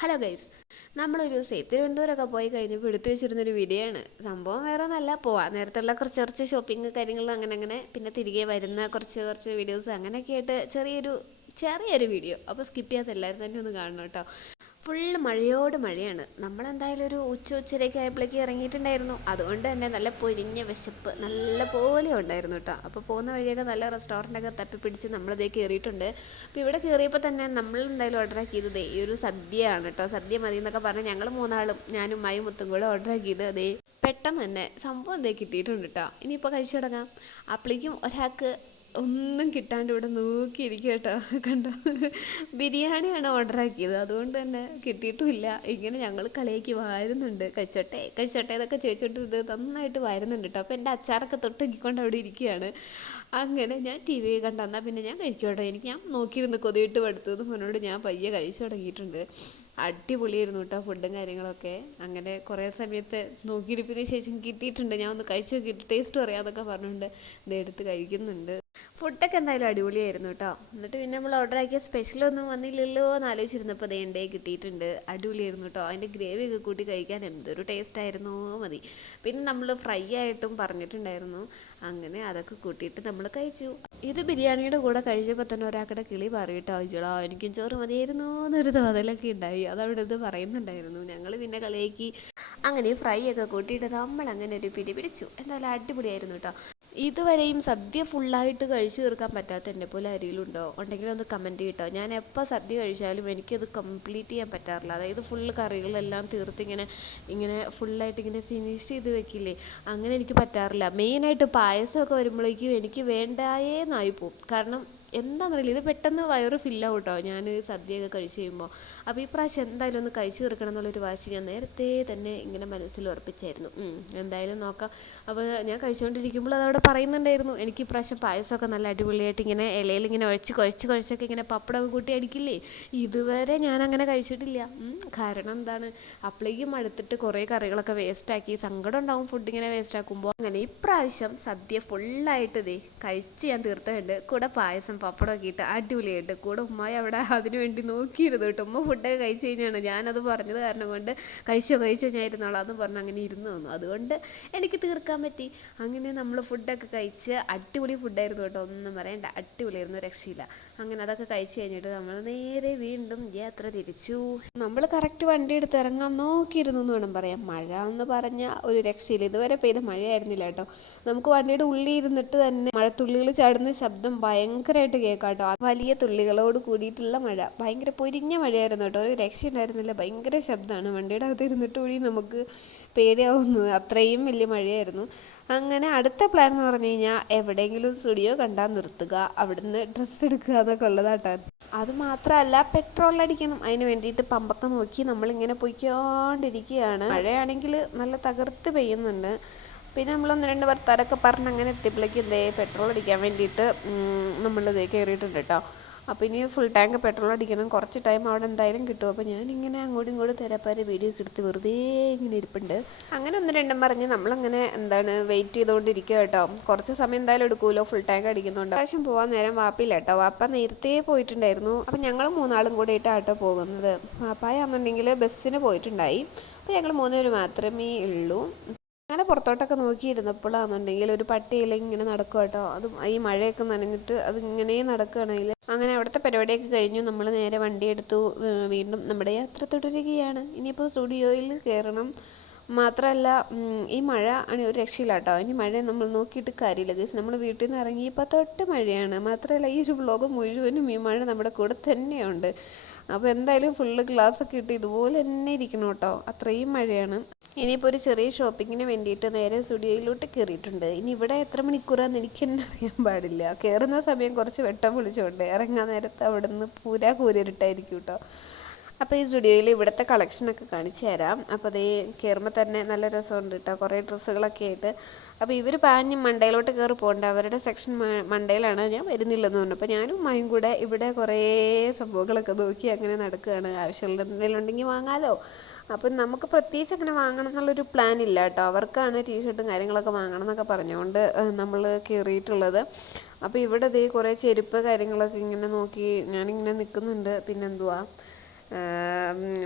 Hello guys, നമ്മളൊരു ദിവസം തിരുവനന്തപുരമൊക്കെ പോയി കഴിഞ്ഞപ്പോൾ എടുത്തു വെച്ചിരുന്നൊരു വീഡിയോ ആണ്. സംഭവം വേറെ ഒന്നല്ല, പോവാം നേരത്തുള്ള കുറച്ച് ഷോപ്പിംഗ് കാര്യങ്ങൾ അങ്ങനെ പിന്നെ തിരികെ വരുന്ന കുറച്ച് വീഡിയോസ് അങ്ങനെയൊക്കെ ആയിട്ട് ചെറിയൊരു വീഡിയോ. അപ്പോൾ സ്കിപ്പ് ചെയ്യാത്ത എല്ലാവരും തന്നെ ഒന്ന് കാണണം കേട്ടോ. ഫുള്ള് മഴയോട് മഴയാണ്. നമ്മളെന്തായാലും ഒരു ഉച്ചരയ്ക്ക് ആയപ്പോഴേക്ക് ഇറങ്ങിയിട്ടുണ്ടായിരുന്നു. അതുകൊണ്ട് തന്നെ നല്ല പൊരിഞ്ഞ വിശപ്പ് നല്ല പോലെ ഉണ്ടായിരുന്നു കേട്ടോ. അപ്പോൾ പോകുന്ന വഴിയൊക്കെ നല്ല റെസ്റ്റോറൻറ്റൊക്കെ തപ്പിപ്പിടിച്ച് നമ്മളിതേ കയറിയിട്ടുണ്ട്. അപ്പോൾ ഇവിടെ കയറിയപ്പോൾ തന്നെ നമ്മൾ എന്തായാലും ഓർഡർ ആക്കിയത് ഈ ഒരു സദ്യയാണ് കേട്ടോ. സദ്യ മതി എന്നൊക്കെ പറഞ്ഞ് ഞങ്ങൾ മൂന്നാളും ഞാനും ഉമ്മായും മുത്തും കൂടെ ഓർഡർ ആക്കിയത് അതേ പെട്ടെന്ന് തന്നെ സംഭവം എന്തേ കിട്ടിയിട്ടുണ്ട് കേട്ടോ. ഇനിയിപ്പോൾ കഴിച്ചു തുടങ്ങാം. അപ്പോഴേക്കും ഒരാൾക്ക് ഒന്നും കിട്ടാണ്ട് ഇവിടെ നോക്കിയിരിക്കുക കേട്ടോ. കണ്ടോ, ബിരിയാണിയാണ് ഓർഡർ ആക്കിയത്, അതുകൊണ്ട് തന്നെ കിട്ടിയിട്ടുമില്ല. ഇങ്ങനെ ഞങ്ങൾ കളിയാക്കി വാരുന്നുണ്ട്. കഴിച്ചോട്ടെ എന്നൊക്കെ ചോദിച്ചോട്ട് ഇത് നന്നായിട്ട് വാരുന്നുണ്ട് കേട്ടോ. അപ്പോൾ എൻ്റെ അച്ചാറൊക്കെ തൊട്ടുക്കിക്കൊണ്ട് അവിടെ ഇരിക്കുകയാണ്. അങ്ങനെ ഞാൻ ടി വി കണ്ടെന്നാൽ പിന്നെ ഞാൻ കഴിക്കോട്ടോ. ഞാൻ നോക്കിയിരുന്ന് കൊതിയിട്ട് പടുത്തത് മോനോട് ഞാൻ പയ്യെ കഴിച്ചു തുടങ്ങിയിട്ടുണ്ട്. അടിപൊളിയായിരുന്നു കേട്ടോ ഫുഡും കാര്യങ്ങളൊക്കെ. അങ്ങനെ കുറേ സമയത്ത് നോക്കിയിരിപ്പിന് ശേഷം കിട്ടിയിട്ടുണ്ട്. ഞാൻ ഒന്ന് കഴിച്ചു നോക്കിയിട്ട് ടേസ്റ്റ് പറയാമെന്നൊക്കെ പറഞ്ഞുകൊണ്ട് ഇതെടുത്ത് കഴിക്കുന്നുണ്ട്. ഫുഡൊക്കെ എന്തായാലും അടിപൊളിയായിരുന്നു കേട്ടോ. എന്നിട്ട് പിന്നെ നമ്മൾ ഓർഡർ ആക്കിയ സ്പെഷ്യലൊന്നും വന്നില്ലല്ലോ എന്ന് ആലോചിച്ചിരുന്നപ്പോൾ ദേണ്ടേ കിട്ടിയിട്ടുണ്ട്. അടിപൊളിയായിരുന്നു കേട്ടോ. അതിൻ്റെ ഗ്രേവിയൊക്കെ കൂട്ടി കഴിക്കാൻ എന്തൊരു ടേസ്റ്റ് ആയിരുന്നു മതി. പിന്നെ നമ്മൾ ഫ്രൈ ആയിട്ടും പറഞ്ഞിട്ടുണ്ടായിരുന്നു. അങ്ങനെ അതൊക്കെ കൂട്ടിയിട്ട് നമ്മൾ കഴിച്ചു. ഇത് ബിരിയാണിയുടെ കൂടെ കഴിച്ചപ്പോൾ തന്നെ ഒരാളുടെ കിളി പറയിട്ടോ, ചോദിച്ചോളോ എനിക്കും ചോറ് മതിയായിരുന്നു എന്നൊരു തോന്നലൊക്കെ ഉണ്ടായി. അതവിടെ ഇത് പറയുന്നുണ്ടായിരുന്നു. ഞങ്ങൾ പിന്നെ കളിയാക്കി അങ്ങനെ ഫ്രൈ ഒക്കെ കൂട്ടിയിട്ട് നമ്മൾ അങ്ങനെ ഒരു പിടി പിടിച്ചു. എന്തായാലും അടിപൊളിയായിരുന്നു കേട്ടോ. ഇതുവരെയും സദ്യ ഫുള്ളായിട്ട് കഴിച്ചു തീർക്കാൻ പറ്റാത്ത എന്നെ പോലെ ആരെങ്കിലും ഉണ്ടോ? ഉണ്ടെങ്കിൽ ഒന്ന് കമൻറ്റ് ചെയ്യട്ടോ. ഞാൻ എപ്പോൾ സദ്യ കഴിച്ചാലും എനിക്കത് കംപ്ലീറ്റ് ചെയ്യാൻ പറ്റാറില്ല. അതായത് ഫുള്ള് കറികളെല്ലാം തീർത്ത് ഇങ്ങനെ ഫുള്ളായിട്ട് ഇങ്ങനെ ഫിനിഷ് ചെയ്ത് വെക്കില്ലേ, അങ്ങനെ എനിക്ക് പറ്റാറില്ല. മെയിനായിട്ട് പായസമൊക്കെ വരുമ്പോഴേക്കും എനിക്ക് വേണ്ടായേന്നായി പോവും. കാരണം എന്താണെന്നറിയില്ല, ഇത് പെട്ടെന്ന് വയറ് ഫില്ലാവും കേട്ടോ ഞാൻ സദ്യയൊക്കെ കഴിച്ച് കഴിയുമ്പോൾ. അപ്പോൾ ഈ പ്രാവശ്യം എന്തായാലും ഒന്ന് കഴിച്ച് തീർക്കണം എന്നുള്ളൊരു വാശി ഞാൻ നേരത്തെ തന്നെ ഇങ്ങനെ മനസ്സിൽ ഉറപ്പിച്ചായിരുന്നു. എന്തായാലും നോക്കാം. അപ്പോൾ ഞാൻ കഴിച്ചുകൊണ്ടിരിക്കുമ്പോൾ അതവിടെ പറയുന്നുണ്ടായിരുന്നു, എനിക്ക് ഈ പ്രാവശ്യം പായസമൊക്കെ നല്ല അടിപൊളിയായിട്ട് ഇങ്ങനെ ഇലയിൽ ഇങ്ങനെ കുഴച്ചൊക്കെ ഇങ്ങനെ പപ്പടമൊക്കെ കൂട്ടി അടിക്കില്ലേ, ഇതുവരെ ഞാൻ അങ്ങനെ കഴിച്ചിട്ടില്ല. കാരണം എന്താണ്, അപ്പോഴേക്കും അടുത്തിട്ട് കുറേ കറികളൊക്കെ വേസ്റ്റാക്കി സങ്കടം ഉണ്ടാവും ഫുഡ് ഇങ്ങനെ വേസ്റ്റാക്കുമ്പോൾ. അങ്ങനെ ഇപ്രാവശ്യം സദ്യ ഫുള്ളായിട്ട് കഴിച്ച് ഞാൻ തീർത്തുണ്ട്. കൂടെ പായസം പപ്പടമൊക്കെ ഇട്ട് അടിപൊളിയായിട്ട്. കൂടെ ഉമ്മായി അവിടെ അതിനു വേണ്ടി നോക്കിയിരുന്നു കേട്ടോ. ഉമ്മ ഫുഡൊക്കെ കഴിച്ച് കഴിഞ്ഞാണ് ഞാനത് പറഞ്ഞത് കാരണം കൊണ്ട് കഴിച്ചോ ഞാൻ ഇരുന്നോളാം എന്ന് പറഞ്ഞ് അങ്ങനെ ഇരുന്ന് തന്നു. അതുകൊണ്ട് എനിക്ക് തീർക്കാൻ പറ്റി. അങ്ങനെ നമ്മൾ ഫുഡൊക്കെ കഴിച്ച് അടിപൊളി ഫുഡായിരുന്നു കേട്ടോ, ഒന്നും പറയണ്ട, അടിപൊളിയായിരുന്നു, രക്ഷയില്ല. അങ്ങനെ അതൊക്കെ കഴിച്ച് കഴിഞ്ഞിട്ട് നമ്മൾ നേരെ വീണ്ടും യാത്ര തിരിച്ചു. നമ്മൾ കറക്റ്റ് വണ്ടി എടുത്ത് ഇറങ്ങാൻ നോക്കിയിരുന്നു എന്ന് വേണം പറയാം. മഴ എന്ന് പറഞ്ഞാൽ ഒരു രക്ഷയില്ല. ഇതുവരെ പെയ്ത മഴയായിരുന്നില്ല കേട്ടോ. നമുക്ക് വണ്ടിയുടെ ഉള്ളിൽ ഇരുന്നിട്ട് തന്നെ മഴത്തുള്ളികൾ ചാടുന്ന ശബ്ദം ഭയങ്കരമായിട്ട് കേൾക്കാം കേട്ടോ. വലിയ തുള്ളികളോട് കൂടിയിട്ടുള്ള മഴ, ഭയങ്കര പൊരിഞ്ഞ മഴയായിരുന്നു കേട്ടോ. ഒരു രക്ഷ ഉണ്ടായിരുന്നില്ല, ഭയങ്കര ശബ്ദമാണ്. വണ്ടിയുടെ അകത്ത് ഇരുന്നിട്ട് കൂടി നമുക്ക് പേടിയാവുന്നു, അത്രയും വലിയ മഴയായിരുന്നു. അങ്ങനെ അടുത്ത പ്ലാൻ എന്ന് പറഞ്ഞു കഴിഞ്ഞാൽ എവിടെയെങ്കിലും സ്റ്റുഡിയോ കണ്ടാൽ നിർത്തുക, അവിടുന്ന് ഡ്രസ്സ് എടുക്കുക എന്നൊക്കെ ഉള്ളതാട്ടോ. അത് മാത്രമല്ല പെട്രോൾ അടിക്കണം. അതിന് വേണ്ടിയിട്ട് പമ്പൊക്കെ നോക്കി നമ്മളിങ്ങനെ പോയിക്കൊണ്ടിരിക്കുകയാണ്. മഴയാണെങ്കിൽ നല്ല തകർത്ത് പെയ്യുന്നുണ്ട്. പിന്നെ നമ്മളൊന്ന് രണ്ട് വർത്താനൊക്കെ പറഞ്ഞ് അങ്ങനെ എത്തിയപ്പോഴേക്കും പെട്രോൾ അടിക്കാൻ വേണ്ടിയിട്ട് നമ്മളിതേ കയറിയിട്ടുണ്ട് കേട്ടോ. അപ്പോൾ ഇനി ഫുൾ ടാങ്ക് പെട്രോൾ അടിക്കണം. കുറച്ച് ടൈം അവിടെ എന്തായാലും കിട്ടും. അപ്പോൾ ഞാനിങ്ങനെ അങ്ങോട്ടും ഇങ്ങോട്ടും തെരപ്പാരെ വീഡിയോ ഒക്കെ എടുത്ത് വെറുതെ ഇങ്ങനെ ഇരിപ്പുണ്ട്. അങ്ങനെ ഒന്ന് രണ്ടും പറഞ്ഞ് നമ്മളങ്ങനെ വെയിറ്റ് ചെയ്തുകൊണ്ടിരിക്കുക കേട്ടോ. കുറച്ച് സമയം എന്തായാലും എടുക്കുമല്ലോ ഫുൾ ടാങ്ക് അടിക്കുന്നുണ്ട്. പ്രാവശ്യം പോകാൻ നേരം വാപ്പില്ല കേട്ടോ. വാപ്പ നേരത്തെ പോയിട്ടുണ്ടായിരുന്നു. അപ്പോൾ ഞങ്ങൾ മൂന്നാളും കൂടെ ആയിട്ടാട്ടോ പോകുന്നത്. വാപ്പായാണെന്നുണ്ടെങ്കിൽ ബസ്സിന് പോയിട്ടുണ്ടായി. അപ്പോൾ ഞങ്ങൾ മൂന്നുപേർ മാത്രമേ ഉള്ളൂ. അങ്ങനെ പുറത്തോട്ടൊക്കെ നോക്കിയിരുന്നപ്പോഴാണെന്നുണ്ടെങ്കിൽ ഒരു പട്ടിയില ഇങ്ങനെ നടക്കുക കേട്ടോ. അതും ഈ മഴയൊക്കെ നനഞ്ഞിട്ട് അതിങ്ങനെ നടക്കുകയാണെങ്കിൽ. അങ്ങനെ അവിടുത്തെ പരിപാടിയൊക്കെ കഴിഞ്ഞു. നമ്മൾ നേരെ വണ്ടി എടുത്തു വീണ്ടും നമ്മുടെ യാത്ര തുടരുകയാണ്. ഇനിയിപ്പോൾ സ്റ്റുഡിയോയിൽ കയറണം. മാത്രമല്ല ഈ മഴ ആണ് ഒരു രക്ഷയില്ല കേട്ടോ. ഇനി മഴ നമ്മൾ നോക്കിയിട്ട് കാര്യമില്ല ഗൈസ്. നമ്മൾ വീട്ടിൽ നിന്ന് ഇറങ്ങിയപ്പോൾ തൊട്ട് മഴയാണ്. മാത്രമല്ല ഈ ഒരു വ്ളോഗ് മുഴുവനും ഈ മഴ നമ്മുടെ കൂടെ തന്നെയുണ്ട്. അപ്പോൾ എന്തായാലും ഫുള്ള് ഗ്ലാസ്സൊക്കെ ഇട്ട് ഇതുപോലെ തന്നെ ഇരിക്കണം കേട്ടോ, അത്രയും മഴയാണ്. ഇനിയിപ്പോൾ ഒരു ചെറിയ ഷോപ്പിങ്ങിന് വേണ്ടിയിട്ട് നേരെ സ്റ്റുഡിയോയിലോട്ട് കയറിയിട്ടുണ്ട്. ഇനി ഇവിടെ എത്ര മണിക്കൂറാണെന്ന് എനിക്ക് തന്നെ അറിയാൻ പാടില്ല. കയറുന്ന സമയം കുറച്ച് വെട്ടം വിളിച്ചുകൊണ്ട് ഇറങ്ങാൻ നേരത്ത് അവിടെ നിന്ന് കൂരിരുട്ടായിരിക്കും കേട്ടോ. അപ്പോൾ ഈ സ്റ്റുഡിയോയിൽ ഇവിടുത്തെ കളക്ഷനൊക്കെ കാണിച്ചു തരാം. അപ്പോൾ അതേ കയറുമ്പോൾ തന്നെ നല്ല രസമുണ്ട് കേട്ടോ, കുറേ ഡ്രസ്സുകളൊക്കെ ആയിട്ട്. അപ്പോൾ ഇവർ പാഞ്ഞ് മണ്ടയിലോട്ട് കയറി പോകണ്ട, അവരുടെ സെക്ഷൻ മണ്ടയിലാണ്. ഞാൻ വരുന്നില്ലെന്ന് പറഞ്ഞു. അപ്പോൾ ഞാനും ഉമ്മയും കൂടെ ഇവിടെ കുറേ സംഭവങ്ങളൊക്കെ നോക്കി അങ്ങനെ നടക്കുകയാണ്. ആവശ്യമുള്ള എന്തെങ്കിലും ഉണ്ടെങ്കിൽ വാങ്ങാമല്ലോ. അപ്പം നമുക്ക് പ്രത്യേകിച്ച് അങ്ങനെ വാങ്ങണം എന്നുള്ളൊരു പ്ലാൻ ഇല്ല കേട്ടോ. അവർക്കാണ് ടീഷർട്ടും കാര്യങ്ങളൊക്കെ വാങ്ങണം എന്നൊക്കെ പറഞ്ഞുകൊണ്ട് നമ്മൾ കയറിയിട്ടുള്ളത്. അപ്പോൾ ഇവിടെ കുറേ ചെരുപ്പ് കാര്യങ്ങളൊക്കെ ഇങ്ങനെ നോക്കി ഞാനിങ്ങനെ നിൽക്കുന്നുണ്ട്. പിന്നെന്തുവാ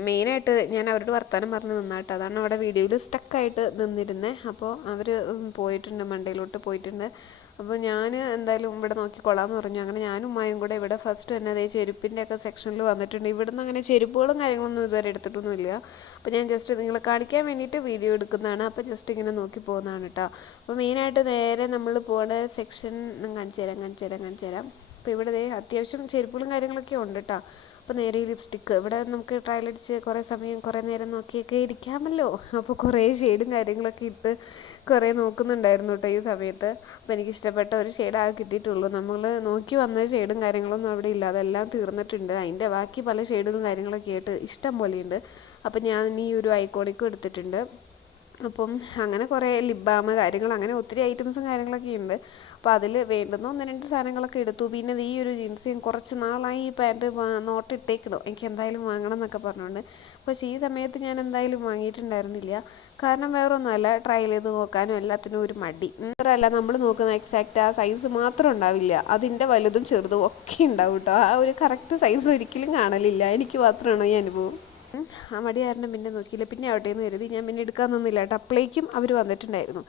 മെയിനായിട്ട് ഞാൻ അവരോട് വർത്തമാനം പറഞ്ഞ് നിന്നാട്ടോ, അതാണ് അവിടെ വീഡിയോയിൽ സ്റ്റക്കായിട്ട് നിന്നിരുന്നത്. അപ്പോൾ അവർ പോയിട്ടുണ്ട്, മണ്ടയിലോട്ട് പോയിട്ടുണ്ട്. അപ്പോൾ ഞാൻ എന്തായാലും ഇവിടെ നോക്കിക്കൊള്ളാമെന്ന് പറഞ്ഞു. അങ്ങനെ ഞാനും ഉമ്മായും കൂടെ ഇവിടെ ഫസ്റ്റ് തന്നെ അതേ ചെരുപ്പിൻ്റെ ഒക്കെ സെക്ഷനിൽ വന്നിട്ടുണ്ട്. ഇവിടുന്ന് അങ്ങനെ ചെരുപ്പുകളും കാര്യങ്ങളൊന്നും ഇതുവരെ എടുത്തിട്ടൊന്നുമില്ല. അപ്പോൾ ഞാൻ ജസ്റ്റ് നിങ്ങളെ കാണിക്കാൻ വേണ്ടിയിട്ട് വീഡിയോ എടുക്കുന്നതാണ്. അപ്പോൾ ജസ്റ്റ് ഇങ്ങനെ നോക്കി പോകുന്നതാണ് കേട്ടോ. അപ്പോൾ മെയിനായിട്ട് നേരെ നമ്മൾ പോണ സെക്ഷൻ കാണിച്ചു തരാം. അപ്പോൾ ഇവിടെ അത്യാവശ്യം ചെരുപ്പുകളും കാര്യങ്ങളൊക്കെ ഉണ്ട് കേട്ടോ. അപ്പോൾ നേരെ ലിപ്സ്റ്റിക്ക് ഇവിടെ നമുക്ക് ട്രയൽ അടിച്ച് കുറേ സമയം കുറേ നേരം നോക്കിയൊക്കെ ഇരിക്കാമല്ലോ. അപ്പോൾ കുറേ ഷെയ്ഡും കാര്യങ്ങളൊക്കെ ഇട്ട് കുറേ നോക്കുന്നുണ്ടായിരുന്നു കേട്ടോ ഈ സമയത്ത്. അപ്പോൾ എനിക്ക് ഇഷ്ടപ്പെട്ട ഒരു ഷെയ്ഡാകെ കിട്ടിയിട്ടുള്ളൂ. നമ്മൾ നോക്കി വന്ന ഷെയ്ഡും കാര്യങ്ങളൊന്നും അവിടെ ഇല്ല, അതെല്ലാം തീർന്നിട്ടുണ്ട്. അതിൻ്റെ ബാക്കി പല ഷെയ്ഡുകളും കാര്യങ്ങളൊക്കെ ആയിട്ട് ഇഷ്ടം പോലെയുണ്ട്. അപ്പോൾ ഞാൻ ഈ ഒരു ഐക്കോണിക്കും എടുത്തിട്ടുണ്ട്. അപ്പം അങ്ങനെ കുറേ ലിപ് ബാം കാര്യങ്ങൾ അങ്ങനെ ഒത്തിരി ഐറ്റംസും കാര്യങ്ങളൊക്കെ ഉണ്ട്. അപ്പോൾ അതിൽ വേണ്ടുന്ന 1-2 സാധനങ്ങളൊക്കെ എടുത്തു. പിന്നെ ഈ ഒരു ജീൻസ് കുറച്ച് നാളായി ഈ പാൻറ്റ് നോട്ടിട്ടേക്കണോ, എനിക്ക് എന്തായാലും വാങ്ങണം എന്നൊക്കെ പറഞ്ഞുകൊണ്ട്. പക്ഷേ ഈ സമയത്ത് ഞാൻ എന്തായാലും വാങ്ങിയിട്ടുണ്ടായിരുന്നില്ല. കാരണം വേറെ ഒന്നുമല്ല, ട്രയൽ ചെയ്ത് നോക്കാനും എല്ലാത്തിനും ഒരു മടി. വേറല്ല, നമ്മൾ നോക്കുന്ന എക്സാക്റ്റ് ആ സൈസ് മാത്രം ഉണ്ടാവില്ല, അതിൻ്റെ വലുതും ചെറുതും ഒക്കെ ഉണ്ടാവും കേട്ടോ. ആ ഒരു കറക്റ്റ് സൈസ് ഒരിക്കലും കാണലില്ല. എനിക്ക് മാത്രമാണോ ഈ അനുഭവം. ആ മടി കാരണം പിന്നെ നോക്കിയില്ല. പിന്നെ ആവട്ടെ എന്ന് കരുതി ഞാൻ പിന്നെ എടുക്കാൻ നിന്നില്ല കേട്ടോ. അപ്പോഴേക്കും അവർ വന്നിട്ടുണ്ടായിരുന്നു.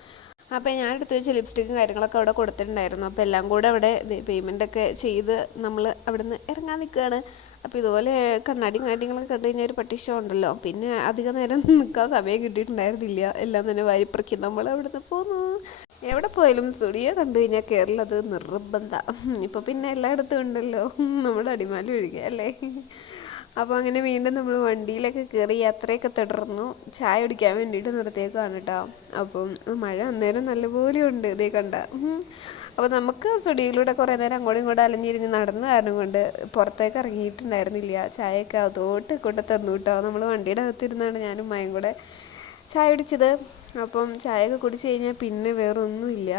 അപ്പോൾ ഞാൻ എടുത്ത് വെച്ച ലിപ്സ്റ്റിക്കും കാര്യങ്ങളൊക്കെ അവിടെ കൊടുത്തിട്ടുണ്ടായിരുന്നു. അപ്പോൾ എല്ലാം കൂടെ അവിടെ പേയ്മെൻറ്റൊക്കെ ചെയ്ത് നമ്മൾ അവിടെ നിന്ന് ഇറങ്ങാൻ നിൽക്കുകയാണ്. അപ്പോൾ ഇതുപോലെ കണ്ണാടിയും കാര്യങ്ങളൊക്കെ കണ്ടു കഴിഞ്ഞാൽ ഒരു പട്ടിഷോ ഉണ്ടല്ലോ, പിന്നെ അധികം നേരം നിൽക്കാൻ സമയം കിട്ടിയിട്ടുണ്ടായിരുന്നില്ല. എല്ലാം തന്നെ വാരിപ്പറക്കി നമ്മൾ അവിടെ നിന്ന് പോന്നു. എവിടെ പോയാലും സ്റ്റുഡിയോ കണ്ടു കഴിഞ്ഞാൽ കേരളത് നിർബന്ധം. ഇപ്പോൾ പിന്നെ എല്ലായിടത്തും ഉണ്ടല്ലോ, നമ്മുടെ അടിമാലി ഒഴികെ അല്ലേ. അപ്പോൾ അങ്ങനെ വീണ്ടും നമ്മൾ വണ്ടിയിലൊക്കെ കയറി യാത്രയൊക്കെ തുടർന്നു. ചായ കുടിക്കാൻ വേണ്ടിയിട്ട് നിർത്തിയേക്കാണ് കേട്ടോ. അപ്പം മഴ അന്നേരം നല്ലപോലെ ഉണ്ട്, ഇതേ കണ്ട. അപ്പോൾ നമുക്ക് സ്റ്റുഡിയോയിലൂടെ കുറേ നേരം അങ്ങോട്ടും ഇങ്ങോട്ടും അലഞ്ഞിരിഞ്ഞ് നടന്ന കാരണം കൊണ്ട് പുറത്തേക്ക് ഇറങ്ങിയിട്ടുണ്ടായിരുന്നില്ല. ചായയൊക്കെ അതോട്ട് കൊണ്ട് തന്നു കേട്ടോ. നമ്മൾ വണ്ടിയുടെ അകത്തിരുന്നാണ് ഞാനും ഉമ്മയും കൂടെ ചായ കുടിച്ചത്. അപ്പം ചായയൊക്കെ കുടിച്ച് കഴിഞ്ഞാൽ പിന്നെ വേറൊന്നുമില്ല,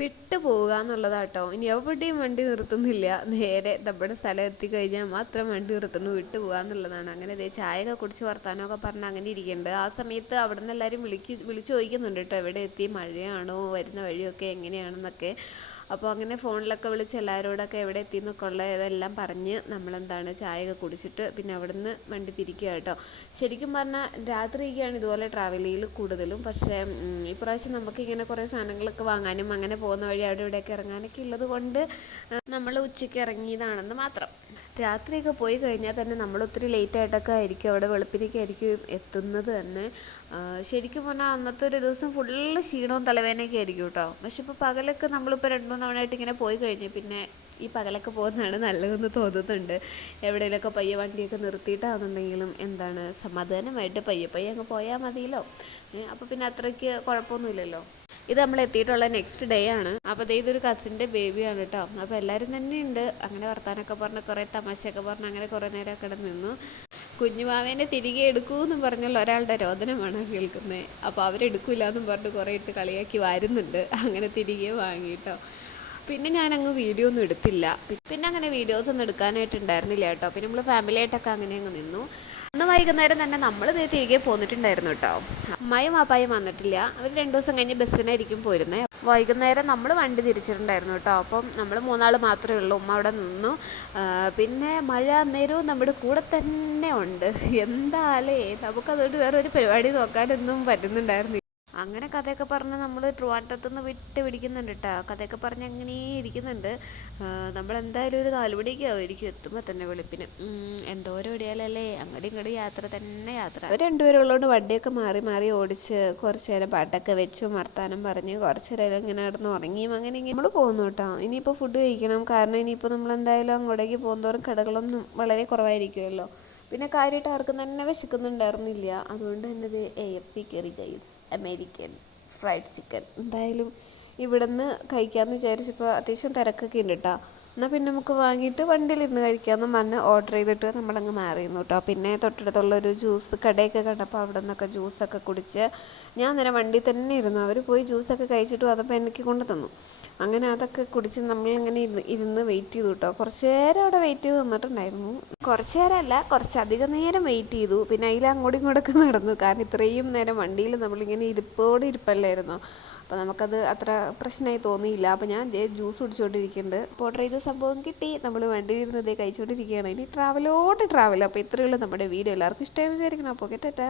വിട്ടു പോവുക എന്നുള്ളതാട്ടോ. ഇനി എവിടെയും വണ്ടി നിർത്തുന്നില്ല, നേരെ നമ്മുടെ സ്ഥലം എത്തിക്കഴിഞ്ഞാൽ മാത്രം വണ്ടി നിർത്തുന്നു, വിട്ടു പോകുക എന്നുള്ളതാണ്. അങ്ങനെ ഇതേ ചായയൊക്കെ കുടിച്ച് വർത്താനമൊക്കെ പറഞ്ഞ് അങ്ങനെ ഇരിക്കുന്നുണ്ട്. ആ സമയത്ത് അവിടെ നിന്ന് എല്ലാവരും വിളിച്ച് ചോദിക്കുന്നുണ്ട് കേട്ടോ, എവിടെ എത്തി, മഴയാണോ, വരുന്ന വഴിയൊക്കെ എങ്ങനെയാണെന്നൊക്കെ. അപ്പോൾ അങ്ങനെ ഫോണിലൊക്കെ വിളിച്ച് എല്ലാവരോടൊക്കെ എവിടെ എത്തി എന്നൊക്കെ ഉള്ള ഇതെല്ലാം പറഞ്ഞ് നമ്മളെന്താണ് ചായയൊക്കെ കുടിച്ചിട്ട് പിന്നെ അവിടെ നിന്ന് വണ്ടി തിരിക്കുക കേട്ടോ. ശരിക്കും പറഞ്ഞാൽ രാത്രിയൊക്കെയാണ് ഇതുപോലെ ട്രാവൽ ചെയ്യൽ കൂടുതലും. പക്ഷേ ഇപ്രാവശ്യം നമുക്കിങ്ങനെ കുറേ സാധനങ്ങളൊക്കെ വാങ്ങാനും അങ്ങനെ പോകുന്ന വഴി അവിടെ ഇവിടെയൊക്കെ ഇറങ്ങാനൊക്കെ ഉള്ളത് കൊണ്ട് നമ്മൾ ഉച്ചയ്ക്ക് ഇറങ്ങിയതാണെന്ന് മാത്രം. രാത്രിയൊക്കെ പോയി കഴിഞ്ഞാൽ തന്നെ നമ്മൾ ഒത്തിരി ലേറ്റായിട്ടൊക്കെ ആയിരിക്കും അവിടെ വെളുപ്പിനൊക്കെ ആയിരിക്കും എത്തുന്നത് തന്നെ. ശരിക്കും പറഞ്ഞാൽ അന്നത്തെ ഒരു ദിവസം ഫുള്ള് ക്ഷീണവും തലവേദനയൊക്കെ ആയിരിക്കും കേട്ടോ. പക്ഷെ ഇപ്പോൾ പകലൊക്കെ നമ്മളിപ്പോൾ 2-3 തവണയായിട്ട് ഇങ്ങനെ പോയി കഴിഞ്ഞ് പിന്നെ ഈ പകലൊക്കെ പോകുന്നതാണ് നല്ലതെന്ന് തോന്നുന്നുണ്ട്. എവിടെയെങ്കിലുമൊക്കെ പയ്യെ വണ്ടിയൊക്കെ നിർത്തിയിട്ടാണെന്നുണ്ടെങ്കിലും എന്താണ് സമാധാനമായിട്ട് പയ്യെ അങ്ങ് പോയാൽ മതിയല്ലോ. അപ്പോൾ പിന്നെ അത്രയ്ക്ക് കുഴപ്പമൊന്നുമില്ലല്ലോ. ഇത് നമ്മൾ എത്തിയിട്ടുള്ള നെക്സ്റ്റ് ഡേ ആണ്. അപ്പോൾ ഇതൊരു കസിൻ്റെ ബേബിയാണ് കേട്ടോ. അപ്പോൾ എല്ലാവരും തന്നെ ഉണ്ട്. അങ്ങനെ വർത്താനൊക്കെ പറഞ്ഞ് കുറേ തമാശയൊക്കെ പറഞ്ഞ് അങ്ങനെ കുറേ നേരം അവിടെ നിന്നു. കുഞ്ഞുമാവേനെ തിരികെ എടുക്കൂന്ന് പറഞ്ഞുള്ള ഒരാളുടെ രോദനമാണ് കേൾക്കുന്നത്. അപ്പോൾ അവരെടുക്കില്ല എന്നും പറഞ്ഞ് കുറേ ഇട്ട് കളിയാക്കി വരുന്നുണ്ട്. അങ്ങനെ തിരികെ വാങ്ങിയിട്ടോ. പിന്നെ ഞാനങ്ങ് വീഡിയോ ഒന്നും എടുത്തില്ല. പിന്നെ അങ്ങനെ വീഡിയോസ് ഒന്നും എടുക്കാനായിട്ടുണ്ടായിരുന്നില്ല കേട്ടോ. പിന്നെ നമ്മൾ ഫാമിലി ആയിട്ടൊക്കെ അങ്ങനെ അങ്ങ് നിന്നു. അന്ന് വൈകുന്നേരം തന്നെ നമ്മൾ തിരികെ പോന്നിട്ടുണ്ടായിരുന്നു കേട്ടോ. അമ്മായും വാപ്പായും വന്നിട്ടില്ല, അവർ 2 ദിവസം കഴിഞ്ഞ് ബസ്സിനായിരിക്കും പോയിരുന്നത്. വൈകുന്നേരം നമ്മൾ വണ്ടി തിരിച്ചിട്ടുണ്ടായിരുന്നു കേട്ടോ. അപ്പം നമ്മൾ 3 ആൾ മാത്രമേ ഉള്ളൂ. ഉമ്മ അവിടെ നിന്നു. പിന്നെ മഴ അന്നേരവും നമ്മുടെ കൂടെ തന്നെ ഉണ്ട്. എന്താലേ, നമുക്കതുകൊണ്ട് വേറൊരു പരിപാടി നോക്കാനൊന്നും പറ്റുന്നുണ്ടായിരുന്നു. അങ്ങനെ കഥയൊക്കെ പറഞ്ഞ് നമ്മൾ ട്രിവാൻഡ്രത്തുനിന്ന് വിട്ട് പിടിക്കുന്നുണ്ട് കേട്ടോ. കഥയൊക്കെ പറഞ്ഞ് അങ്ങനെ ഇരിക്കുന്നുണ്ട്. നമ്മളെന്തായാലും ഒരു 4 മണിയൊക്കെ ആവുമായിരിക്കും എത്തുമ്പോൾ തന്നെ വെളുപ്പിന്. എന്തോരം ഓടിയാലല്ലേ, അങ്ങോട്ടും ഇങ്ങോട്ടും യാത്ര തന്നെ യാത്ര. അവർ 2 പേരും ഉള്ളതുകൊണ്ട് വണ്ടിയൊക്കെ മാറി മാറി ഓടിച്ച് കുറച്ച് നേരം പാട്ടൊക്കെ വെച്ചു വർത്താനം പറഞ്ഞ് കുറച്ച് നേരം ഇങ്ങനെ കിടന്ന് ഉറങ്ങിയും അങ്ങനെ ഇങ്ങനെ നമ്മൾ പോകുന്നു കേട്ടോ. ഇനിയിപ്പോൾ ഫുഡ് കഴിക്കണം. കാരണം ഇനിയിപ്പോൾ നമ്മളെന്തായാലും അങ്ങോട്ടേക്ക് പോകുന്നതോറും കടകളൊന്നും വളരെ കുറവായിരിക്കുമല്ലോ. പിന്നെ കാര്യമായിട്ട് ആർക്കും തന്നെ വിശക്കുന്നുണ്ടായിരുന്നില്ല. അതുകൊണ്ട് തന്നെ ഇത് AFC കയറി ഗൈസ്, അമേരിക്കൻ ഫ്രൈഡ് ചിക്കൻ. എന്തായാലും ഇവിടെ നിന്ന് കഴിക്കാമെന്ന് വിചാരിച്ചപ്പോൾ അത്യാവശ്യം തിരക്കൊക്കെ ഉണ്ട് കേട്ടോ. എന്നാൽ പിന്നെ നമുക്ക് വാങ്ങിയിട്ട് വണ്ടിയിലിരുന്ന് കഴിക്കാമെന്നും പറഞ്ഞ് ഓർഡർ ചെയ്തിട്ട് നമ്മളങ്ങ് മാറിയിരുന്നു കേട്ടോ. പിന്നെ തൊട്ടടുത്തുള്ളൊരു ജ്യൂസ് കടയൊക്കെ കണ്ടപ്പോൾ അവിടെ നിന്നൊക്കെ ജ്യൂസൊക്കെ കുടിച്ച് ഞാൻ നേരെ വണ്ടി തന്നെ ഇരുന്നു. അവർ പോയി ജ്യൂസൊക്കെ കഴിച്ചിട്ട് വന്നപ്പോൾ എനിക്ക് കൊണ്ട് തന്നു. അങ്ങനെ അതൊക്കെ കുടിച്ച് നമ്മളിങ്ങനെ ഇരുന്ന് വെയിറ്റ് ചെയ്തു കേട്ടോ. കുറച്ച് നേരം അവിടെ വെയിറ്റ് ചെയ്ത് നിന്നിട്ടുണ്ടായിരുന്നു. കുറച്ച് നേരമല്ല, കുറച്ചധികം നേരം വെയിറ്റ് ചെയ്തു. പിന്നെ അതിൽ അങ്ങോട്ടും ഇങ്ങോട്ടൊക്കെ നടന്നു. കാരണം ഇത്രയും നേരം വണ്ടിയിൽ നമ്മളിങ്ങനെ ഇരിപ്പല്ലായിരുന്നു. അപ്പോൾ നമുക്കത് അത്ര പ്രശ്നമായി തോന്നിയില്ല. അപ്പോൾ ഞാൻ ജ്യൂസ് കുടിച്ചുകൊണ്ടിരിക്കുന്നുണ്ട്. അപ്പോൾ ഓർഡർ ചെയ്ത സംഭവം കിട്ടി. നമ്മൾ വണ്ടിയിൽ ഇരുന്ന് ഇതേ കഴിച്ചുകൊണ്ടിരിക്കുകയാണ്. ഇനി ട്രാവൽ. അപ്പോൾ ഇത്രയുള്ള നമ്മുടെ വീഡിയോ എല്ലാവർക്കും ഇഷ്ടമായെന്ന് വിചാരിക്കണം. അപ്പോൾ കേട്ടാ.